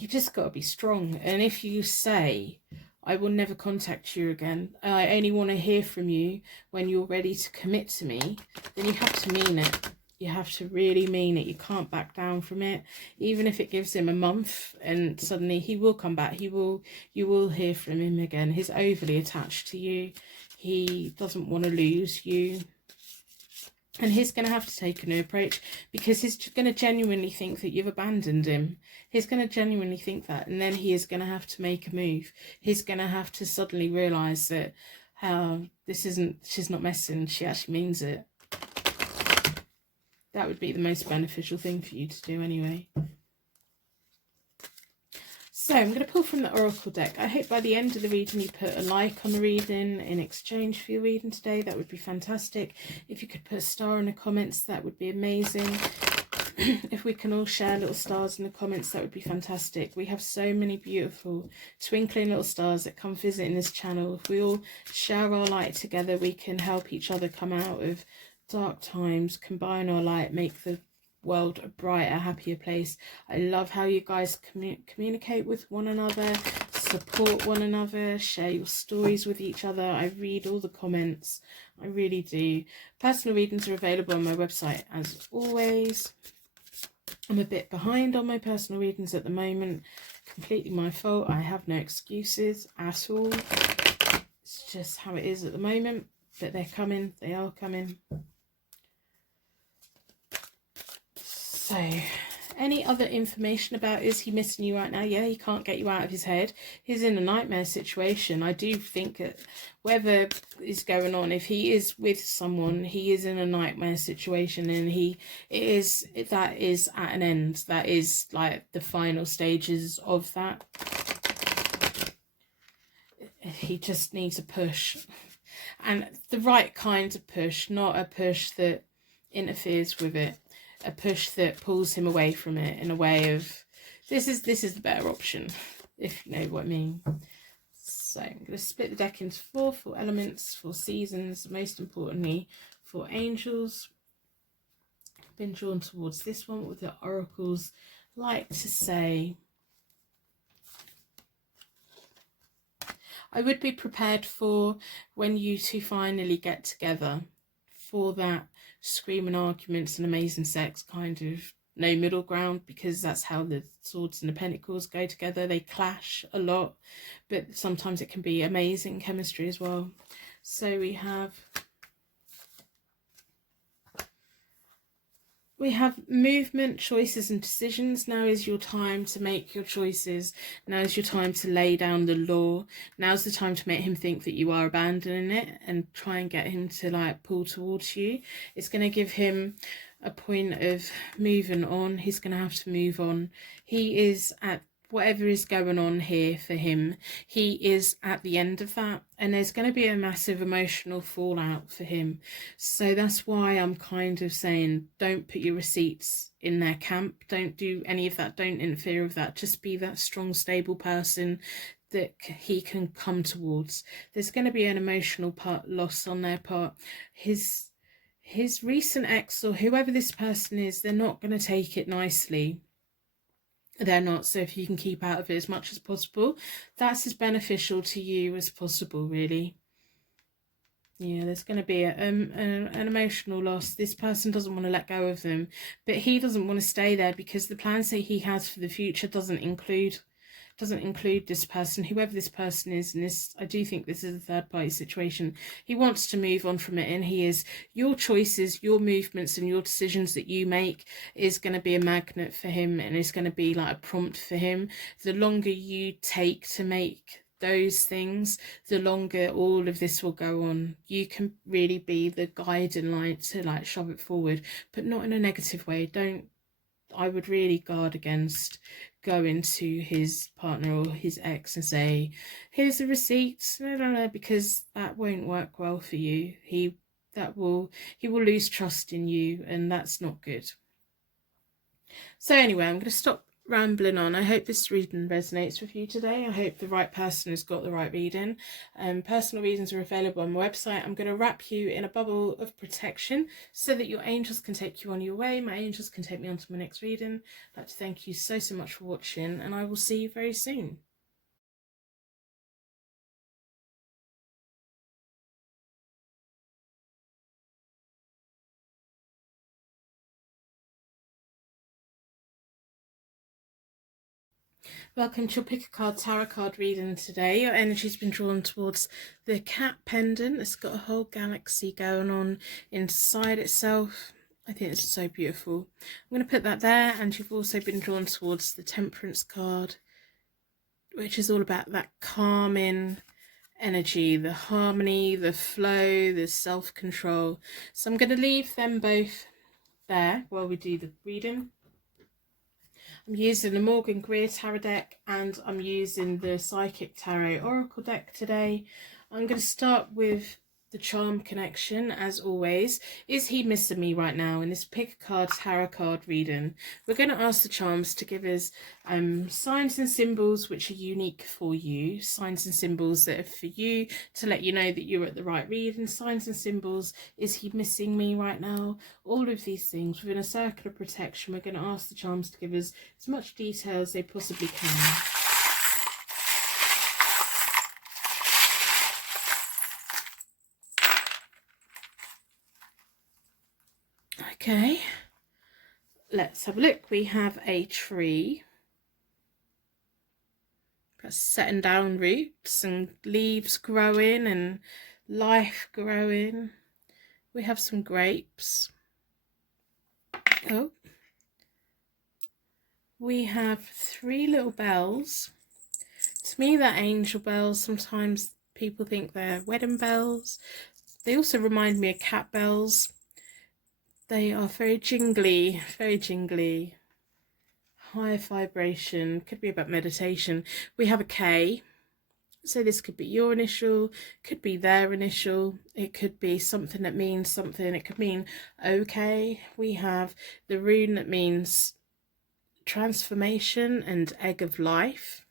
just got to be strong. And if you say, I will never contact you again, I only want to hear from you when you're ready to commit to me, then you have to mean it. You have to really mean it. You can't back down from it. Even if it gives him a month and suddenly he will come back. You will hear from him again. He's overly attached to you. He doesn't want to lose you. And he's going to have to take a new approach, because he's going to genuinely think that you've abandoned him. He's going to genuinely think that. And then he is going to have to make a move. He's going to have to suddenly realise that she's not messing. She actually means it. That would be the most beneficial thing for you to do anyway. So I'm going to pull from the Oracle deck. I hope by the end of the reading you put a like on the reading in exchange for your reading today. That would be fantastic. If you could put a star in the comments, that would be amazing. If we can all share little stars in the comments, that would be fantastic. We have so many beautiful twinkling little stars that come visiting this channel. If we all share our light together, we can help each other come out of dark times, combine our light, make the world a brighter, happier place. I love how you guys communicate with one another. support one another, share your stories with each other. I read all the comments, I really do. Personal readings are available on my website as always. I'm a bit behind on my personal readings at the moment, completely my fault. I have no excuses at all. It's just how it is at the moment, but they're coming, they are coming. So, any other information about, is he missing you right now? Yeah, he can't get you out of his head. He's in a nightmare situation. I do think that whatever is going on, if he is with someone, he is in a nightmare situation, and that is at an end. That is like the final stages of that. He just needs a push, and the right kind of push, not a push that interferes with it. A push that pulls him away from it in a way of, this is the better option, if you know what I mean. So I'm going to split the deck into four elements, 4 seasons, most importantly 4 angels. I've been drawn towards this one with the oracles like to say, I would be prepared for when you two finally get together, for that screaming arguments and amazing sex kind of no middle ground, because that's how the swords and the pentacles go together. They clash a lot, but sometimes it can be amazing chemistry as well. So we have movement, choices and decisions. Now is your time to make your choices. Now is your time to lay down the law. Now's the time to make him think that you are abandoning it and try and get him to like pull towards you. It's going to give him a point of moving on. He's going to have to move on. He is at whatever is going on here for him, he is at the end of that, and there's going to be a massive emotional fallout for him. So that's why I'm kind of saying, don't put your receipts in their camp. Don't do any of that. Don't interfere with that. Just be that strong, stable person that he can come towards. There's going to be an emotional loss on their part. His recent ex, or whoever this person is, they're not going to take it nicely. They're not. So if you can keep out of it as much as possible, that's as beneficial to you as possible, really. Yeah, there's going to be an emotional loss. This person doesn't want to let go of them, but he doesn't want to stay there because the plans that he has for the future doesn't include this person, whoever this person is. And this, I do think this is a third party situation. He wants to move on from it, and he is, your choices, your movements and your decisions that you make is going to be a magnet for him, and it's going to be like a prompt for him. The longer you take to make those things, the longer all of this will go on. You can really be the guiding light to like shove it forward, but not in a negative way. I would really guard against going to his partner or his ex and say, here's the receipts, no, because that won't work well for you. He will lose trust in you, and that's not good. So anyway, I'm going to stop rambling on. I hope this reading resonates with you today. I hope the right person has got the right reading. Personal readings are available on my website. I'm going to wrap you in a bubble of protection so that your angels can take you on your way. My angels can take me on to my next reading. I'd like to thank you so much for watching, and I will see you very soon. Welcome to your Pick a Card Tarot card reading today. Your energy's been drawn towards the cat pendant. It's got a whole galaxy going on inside itself. I think it's so beautiful. I'm going to put that there, and you've also been drawn towards the Temperance card, which is all about that calming energy, the harmony, the flow, the self-control. So I'm going to leave them both there while we do the reading. I'm using the Morgan Greer Tarot deck, and I'm using the Psychic Tarot Oracle deck today. I'm going to start with the charm connection, as always. Is he missing me right now? In this Pick a Card Tarot card reading, we're going to ask the charms to give us signs and symbols which are unique for you. Signs and symbols that are for you to let you know that you're at the right reading. Signs and symbols, is he missing me right now? All of these things within a circle of protection. We're going to ask the charms to give us as much detail as they possibly can. Okay, let's have a look. We have a tree. Got setting down roots and leaves growing and life growing. We have some grapes. Oh, we have 3 little bells. To me, they're angel bells. Sometimes people think they're wedding bells. They also remind me of cat bells. They are very jingly, high vibration. Could be about meditation. We have a K. So this could be your initial, could be their initial, it could be something that means something, it could mean okay. We have the rune that means transformation and egg of life.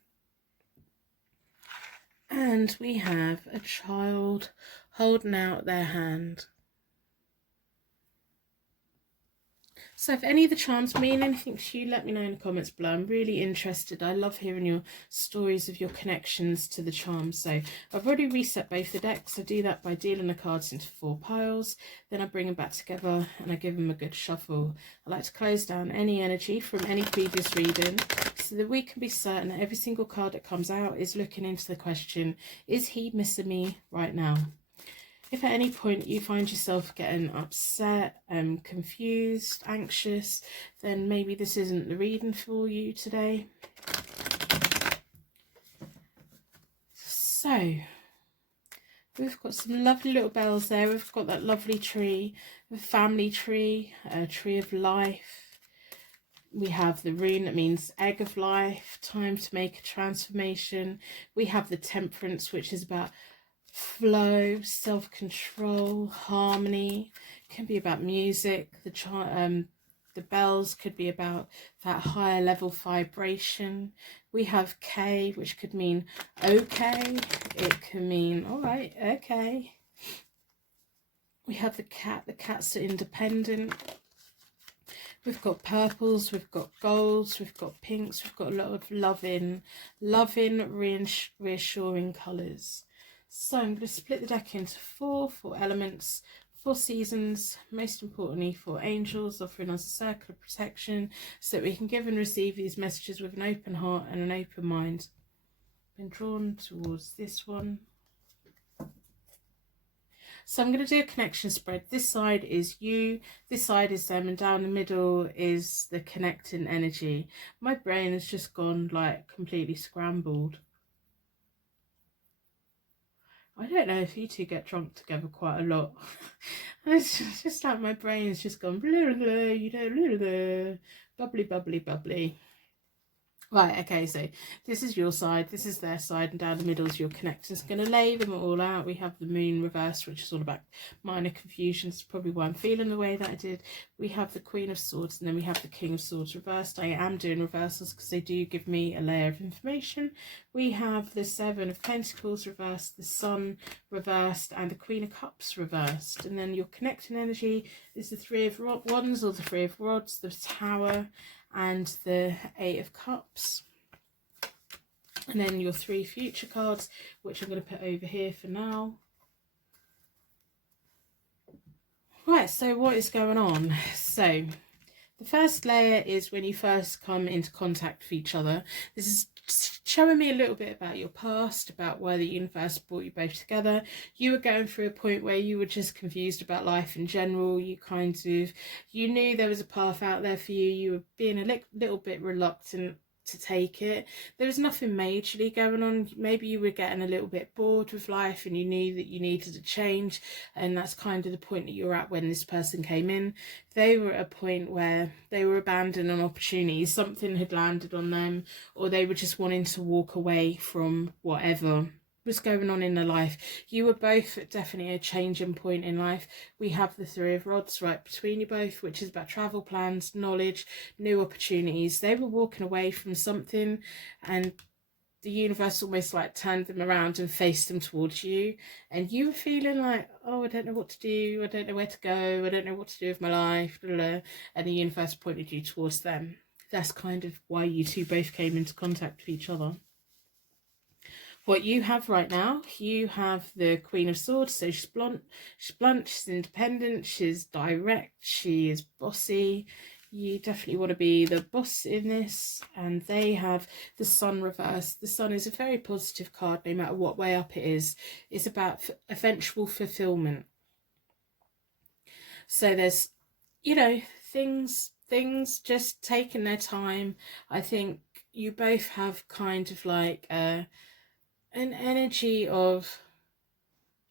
And we have a child holding out their hand. So if any of the charms mean anything to you, let me know in the comments below. I'm really interested. I love hearing your stories of your connections to the charms. So I've already reset both the decks. I do that by dealing the cards into 4 piles. Then I bring them back together and I give them a good shuffle. I like to close down any energy from any previous reading so that we can be certain that every single card that comes out is looking into the question, is he missing me right now? If at any point you find yourself getting upset, confused, anxious, then maybe this isn't the reading for you today. So, we've got some lovely little bells there. We've got that lovely tree, a family tree, a tree of life. We have the rune that means egg of life, time to make a transformation. We have the temperance, which is about flow, self-control, harmony. It can be about music. The bells could be about that higher level vibration. We have K, which could mean okay. It can mean all right, okay. We have the cat. The cats are independent. We've got purples, we've got golds, we've got pinks, we've got a lot of loving, reassuring colours. So I'm going to split the deck into 4 elements, 4 seasons, most importantly 4 angels, offering us a circle of protection so that we can give and receive these messages with an open heart and an open mind. Been drawn towards this one. So I'm going to do a connection spread. This side is you, this side is them, and down the middle is the connecting energy. My brain has just gone like completely scrambled. I don't know if you two get drunk together quite a lot. It's just like my brain's just gone blah, blah, you know, blah, blah, bubbly, bubbly, bubbly. Right, okay, so this is your side, this is their side, and down the middle is your connectors. It's going to lay them all out. We have the moon reversed, which is all about minor confusions. Probably why I'm feeling the way that I did. We have the Queen of Swords, and then we have the King of Swords reversed. I am doing reversals because they do give me a layer of information. We have the Seven of Pentacles reversed, the Sun reversed, and the Queen of Cups reversed. And then your connecting energy is the Three of Wands or the Three of Rods, the Tower, and the Eight of Cups. And then your 3 future cards, which I'm going to put over here for now. Right, so what is going on? So the first layer is when you first come into contact with each other. This is showing me a little bit about your past, about why the universe brought you both together. You were going through a point where you were just confused about life in general. You knew there was a path out there for you. You were being a little bit reluctant to take it. There was nothing majorly going on. Maybe you were getting a little bit bored with life and you knew that you needed a change, and that's kind of the point that you were at when this person came in. They were at a point where they were abandoning opportunities. Something had landed on them, or they were just wanting to walk away from whatever was going on in their life. You were both at definitely a changing point in life. We have the Three of Rods right between you both, which is about travel plans, knowledge, new opportunities. They were walking away from something, and the universe almost like turned them around and faced them towards you, and you were feeling like, oh, I don't know what to do, I don't know where to go, I don't know what to do with my life, blah, blah, and the universe pointed you towards them. That's kind of why you two both came into contact with each other. What you have right now, you have the Queen of Swords. So she's blunt, she's independent, she's direct, she is bossy. You definitely want to be the boss in this. And they have the Sun reversed. The Sun is a very positive card, no matter what way up it is. It's about eventual fulfillment. So there's, you know, things just taking their time. I think you both have kind of like an energy of,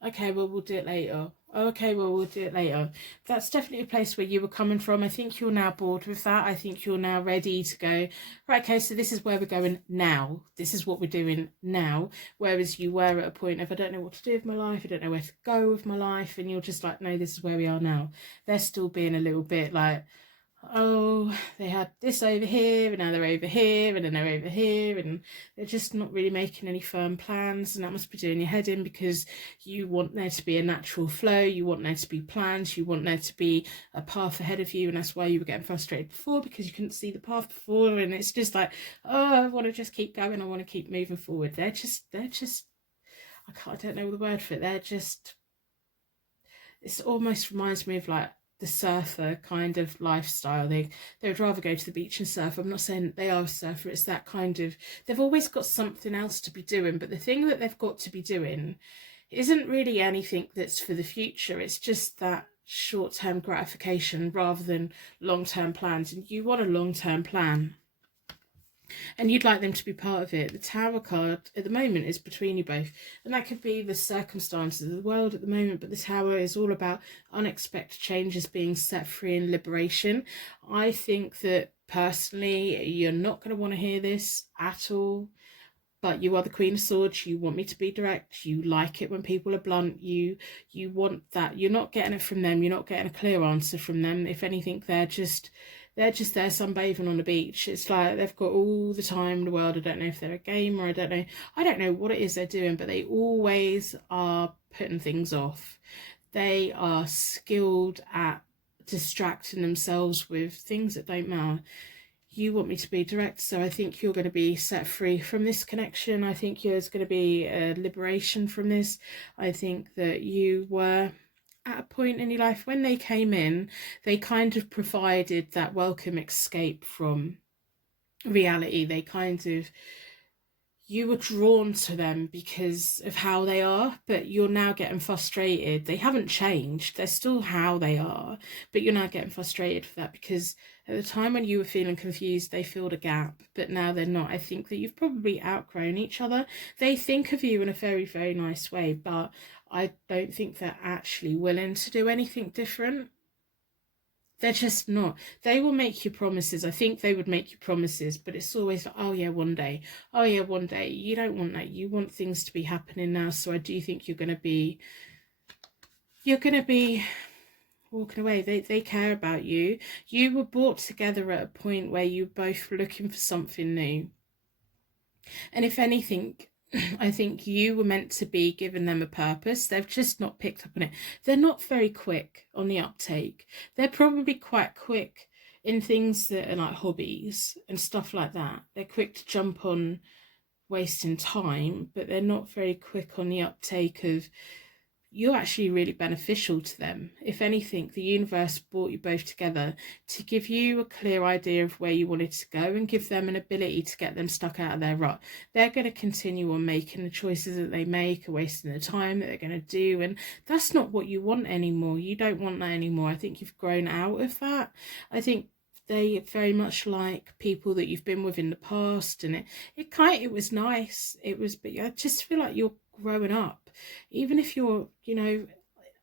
okay, well, we'll do it later. Oh, okay, well, we'll do it later. That's definitely a place where you were coming from. I think you're now bored with that. I think you're now ready to go, right, okay, so this is where we're going now. This is what we're doing now. Whereas you were at a point of, I don't know what to do with my life. I don't know where to go with my life. And you're just like, no, this is where we are now. They're still being a little bit like, oh, they had this over here, and now they're over here, and then they're over here, and they're just not really making any firm plans. And that must be doing your head in, because you want there to be a natural flow, you want there to be plans, you want there to be a path ahead of you. And that's why you were getting frustrated before, because you couldn't see the path before. And it's just like, oh, I want to just keep going, I want to keep moving forward. They're just I don't know the word for it. They're just, it almost reminds me of like the surfer kind of lifestyle. They would rather go to the beach and surf. I'm not saying that they are a surfer. It's that kind of, they've always got something else to be doing, but the thing that they've got to be doing isn't really anything that's for the future. It's just that short-term gratification rather than long-term plans. And you want a long-term plan, and you'd like them to be part of it. The Tower card at the moment is between you both, and that could be the circumstances of the world at the moment, but the Tower is all about unexpected changes, being set free, and liberation. I think that personally you're not going to want to hear this at all, but you are the Queen of Swords. You want me to be direct. You like it when people are blunt. You want that. You're not getting it from them. You're not getting a clear answer from them. If anything, they're just there sunbathing on the beach. It's like they've got all the time in the world. I don't know if they're a gamer. I don't know what it is they're doing, but they always are putting things off. They are skilled at distracting themselves with things that don't matter. You want me to be direct, so I think you're going to be set free from this connection. I think there's going to be a liberation from this. I think that you were at a point in your life when they came in, they kind of provided that welcome escape from reality. They kind of, you were drawn to them because of how they are, but you're now getting frustrated. They haven't changed. They're still how they are, but you're now getting frustrated for that, because at the time when you were feeling confused, they filled a gap, but now they're not. I think that you've probably outgrown each other. They think of you in a very, very nice way, but I don't think they're actually willing to do anything different. They're just not. They will make you promises. I think they would make you promises, but it's always like, oh yeah, one day. Oh yeah, one day. You don't want that. You want things to be happening now. So I do think you're going to be walking away. They care about you. You were brought together at a point where you both were looking for something new. And if anything, I think you were meant to be giving them a purpose. They've just not picked up on it. They're not very quick on the uptake. They're probably quite quick in things that are like hobbies and stuff like that. They're quick to jump on wasting time, but they're not very quick on the uptake of, you're actually really beneficial to them. If anything, the universe brought you both together to give you a clear idea of where you wanted to go and give them an ability to get them stuck out of their rut. They're going to continue on making the choices that they make, or wasting the time that they're going to do, and that's not what you want anymore. You don't want that anymore. I think you've grown out of that. I think they very much like people that you've been with in the past, and it was nice. It was, but I just feel like you're growing up. Even if you're,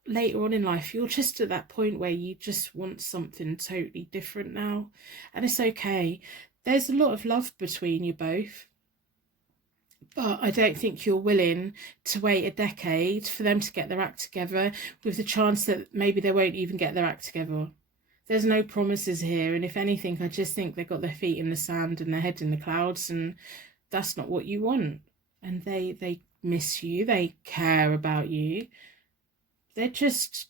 later on in life, you're just at that point where you just want something totally different now, and it's okay. There's a lot of love between you both, but I don't think you're willing to wait a decade for them to get their act together, with the chance that maybe they won't even get their act together. There's no promises here, and if anything, I just think they've got their feet in the sand and their head in the clouds, and that's not what you want. And they miss you, they care about you. They're just,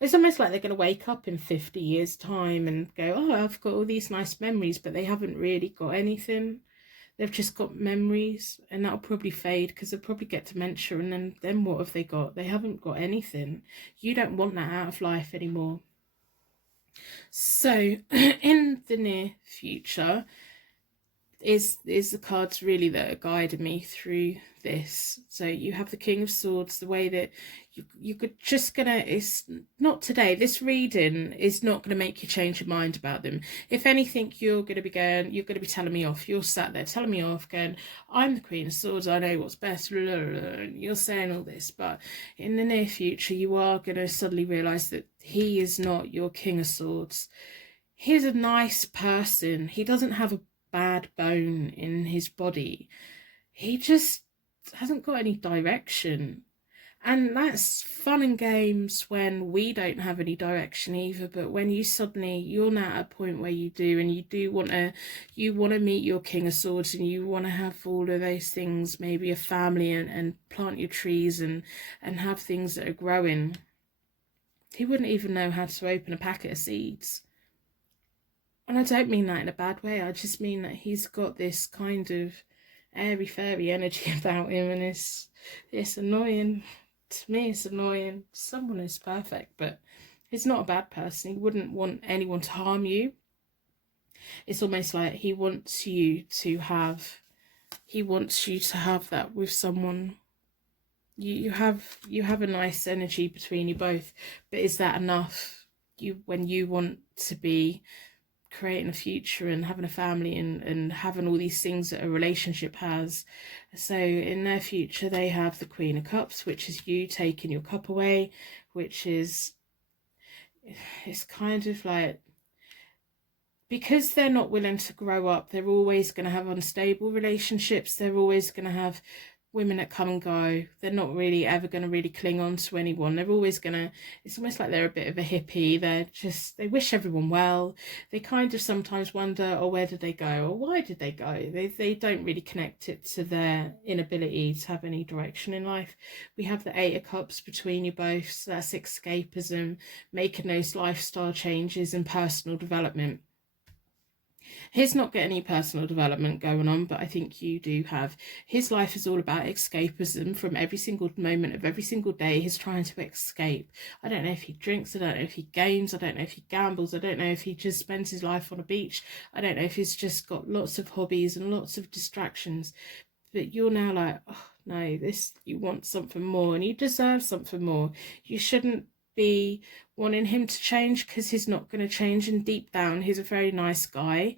it's almost like they're going to wake up in 50 years time and go, oh, I've got all these nice memories, but they haven't really got anything. They've just got memories, and that'll probably fade because they'll probably get dementia, and then what have they got? They haven't got anything. You don't want that out of life anymore. So in the near future, is the cards really that are guiding me through this. So you have the King of Swords, the way that you could just gonna, it's not today, this reading is not going to make you change your mind about them. If anything, you're going to be telling me off. You're sat there telling me off, going, I'm the Queen of Swords, I know what's best, you're saying all this. But in the near future, you are going to suddenly realize that he is not your King of Swords. He's a nice person. He doesn't have a bad bone in his body. He just hasn't got any direction. And that's fun and games when we don't have any direction either. But when you're now at a point where you do, and you want to meet your King of Swords, and you want to have all of those things, maybe a family, and plant your trees and have things that are growing. He wouldn't even know how to open a packet of seeds. And I don't mean that in a bad way. I just mean that he's got this kind of airy-fairy energy about him, and it's annoying. To me, it's annoying. Someone is perfect, but he's not a bad person. He wouldn't want anyone to harm you. It's almost like he wants you to have that with someone. You have a nice energy between you both, but is that enough? When you want to be creating a future and having a family and having all these things that a relationship has. So in their future, they have the Queen of Cups, which is you taking your cup away, which is, it's kind of like, because they're not willing to grow up, they're always going to have unstable relationships. They're always going to have women that come and go. They're not really ever going to really cling on to anyone. They're always going to, it's almost like they're a bit of a hippie. They wish everyone well. They kind of sometimes wonder, oh, where did they go? Or why did they go? They don't really connect it to their inability to have any direction in life. We have the Eight of Cups between you both. So that's escapism, making those lifestyle changes and personal development. He's not getting any personal development going on, but I think you do have. His life is all about escapism from every single moment of every single day. He's trying to escape. I don't know if he drinks, I don't know if he games, I don't know if he gambles, I don't know if he just spends his life on a beach, I don't know if he's just got lots of hobbies and lots of distractions. But you're now like, oh no, you want something more, and you deserve something more. You shouldn't be wanting him to change, because he's not going to change, and deep down he's a very nice guy.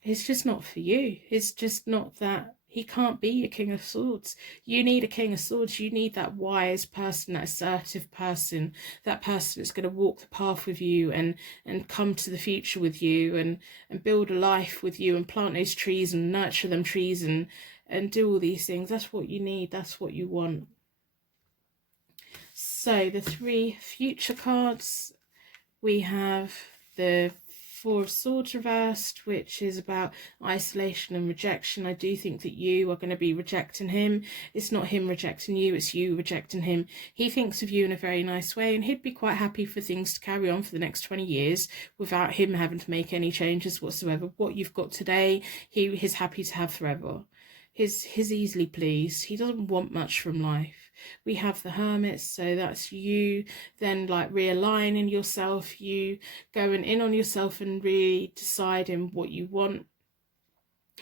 He's just not for you. He's just not that. He can't be a King of Swords. You need a King of Swords. You need that wise person, that assertive person, that person that's going to walk the path with you and come to the future with you and build a life with you and plant those trees and nurture them trees and do all these things. That's what you need. That's what you want. So the three future cards, we have the Four of Swords reversed, which is about isolation and rejection. I do think that you are going to be rejecting him. It's not him rejecting you, it's you rejecting him. He thinks of you in a very nice way, and he'd be quite happy for things to carry on for the next 20 years without him having to make any changes whatsoever. What you've got today, he's happy to have forever. He's easily pleased. He doesn't want much from life. We have the Hermit, so that's you then like realigning yourself, you going in on yourself and really deciding what you want.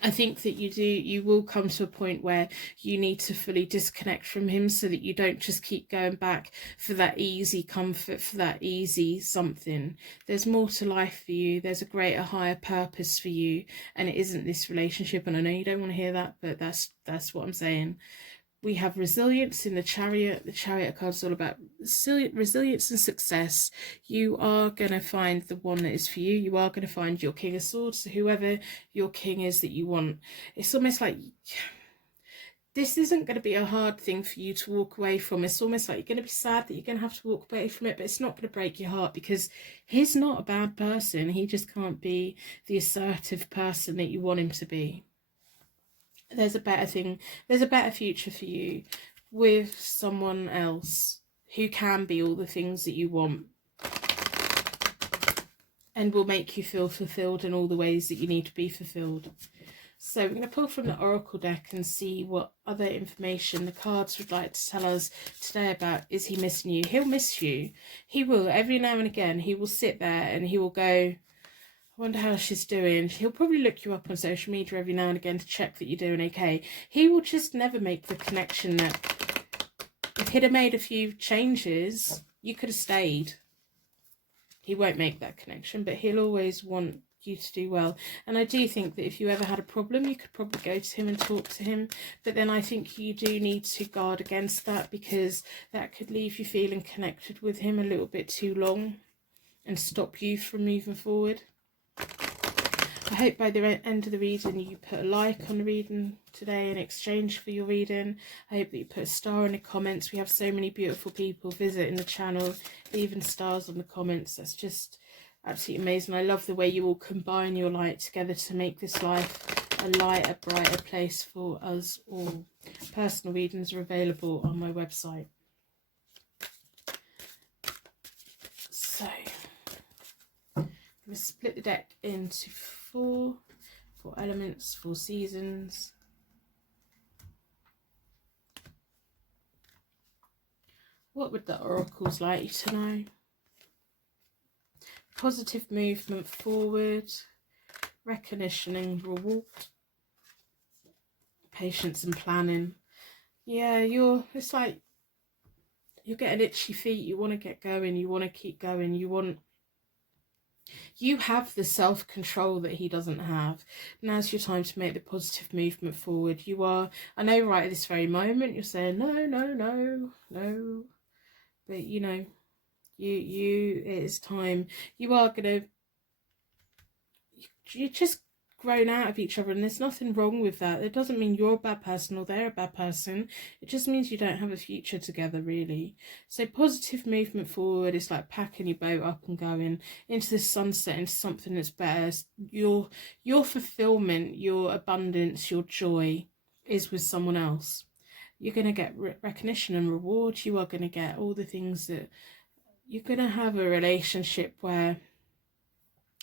I think that you will come to a point where you need to fully disconnect from him, so that you don't just keep going back for that easy comfort, for that easy something. There's more to life for you. There's a greater, higher purpose for you, and it isn't this relationship. And I know you don't want to hear that, but that's what I'm saying. We have resilience in the Chariot. The Chariot card is all about resilience and success. You are going to find the one that is for you. You are going to find your King of Swords, whoever your king is that you want. It's almost like this isn't going to be a hard thing for you to walk away from. It's almost like you're going to be sad that you're going to have to walk away from it, but it's not going to break your heart, because he's not a bad person. He just can't be the assertive person that you want him to be. There's a better thing. There's a better future for you with someone else who can be all the things that you want and will make you feel fulfilled in all the ways that you need to be fulfilled. So we're going to pull from the Oracle deck and see what other information the cards would like to tell us today about, is he missing you? He'll miss you. He will. Every now and again, he will sit there and he will go, I wonder how she's doing. He'll probably look you up on social media every now and again to check that you're doing okay. He will just never make the connection that if he'd have made a few changes, you could have stayed. He won't make that connection, but he'll always want you to do well. And I do think that if you ever had a problem, you could probably go to him and talk to him, but then I think you do need to guard against that, because that could leave you feeling connected with him a little bit too long and stop you from moving forward. I hope by the end of the reading you put a like on the reading today in exchange for your reading. I hope that you put a star in the comments. We have so many beautiful people visiting the channel, leaving stars on the comments. That's just absolutely amazing. I love the way you all combine your light together to make this life a lighter, brighter place for us all. Personal readings are available on my website. So I'm going to split the deck into four elements, 4 seasons. What would the oracles like you to know? Positive movement forward, recognition and reward, patience and planning. Yeah, it's like you're getting itchy feet. You want to get going. You want to keep going. You have the self-control that he doesn't have. Now's your time to make the positive movement forward. You are, I know right at this very moment, you're saying, no, no, no, no. But, you know, it is time. You are going to, you're just grown out of each other, and there's nothing wrong with that. It doesn't mean you're a bad person or they're a bad person. It just means you don't have a future together, really. So positive movement forward is like packing your boat up and going into the sunset, into something that's better. Your fulfillment, your abundance, your joy is with someone else. You're going to get recognition and reward. You are going to get all the things that you're going to have a relationship where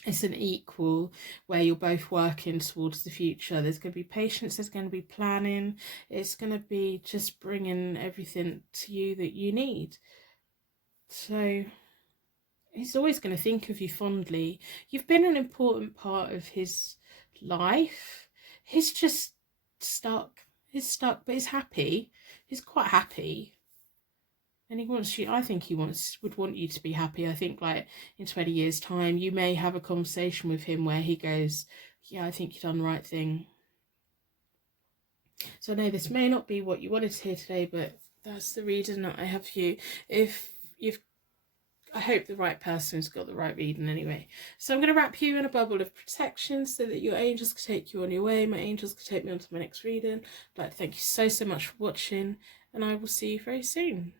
it's an equal, where you're both working towards the future. There's going to be patience, there's going to be planning, it's going to be just bringing everything to you that you need. So he's always going to think of you fondly. You've been an important part of his life. He's just stuck. He's stuck, but he's happy. He's quite happy. And he wants you, I think he would want you to be happy. I think like in 20 years time, you may have a conversation with him where he goes, yeah, I think you've done the right thing. So I know this may not be what you wanted to hear today, but that's the reading that I have for you. I hope the right person's got the right reading anyway. So I'm going to wrap you in a bubble of protection so that your angels can take you on your way. My angels can take me on to my next reading. I'd like to thank you so much for watching, and I will see you very soon.